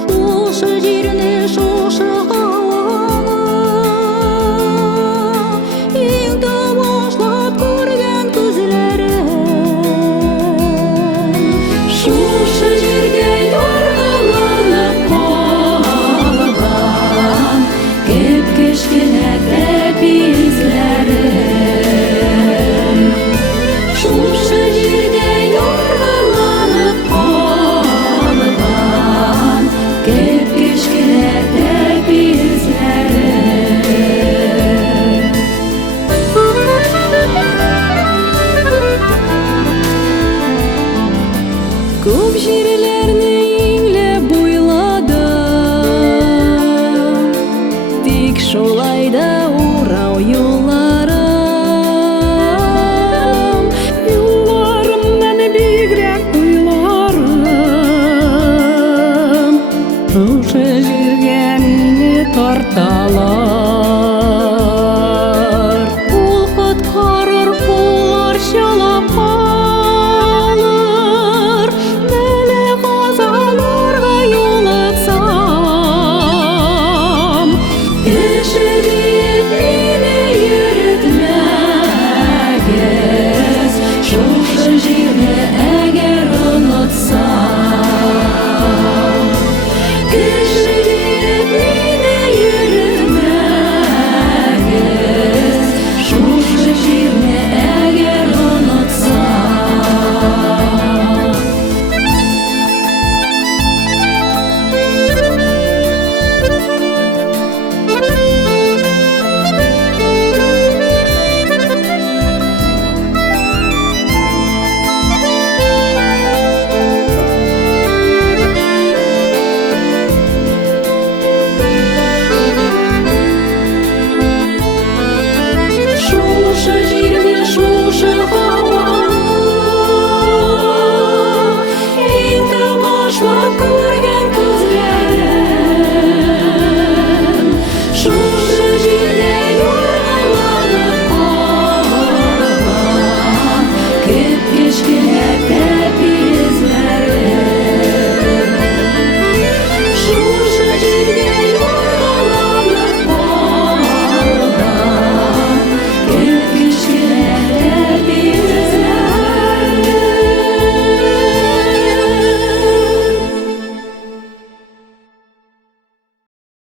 шушы жеріне шушы қалаңа ең тамашалап көрген күзлерім шушы жерге yorғаланып қалған кеп кешкене тәпизлерім шушы жерге yorғаланып қалған кеп кешкене тәпизлерім көп жерлеріне еңлеп бойладым тек шулайда орау юлларым юлларымнан бигрәк уйларым шушы жерге мине тарталар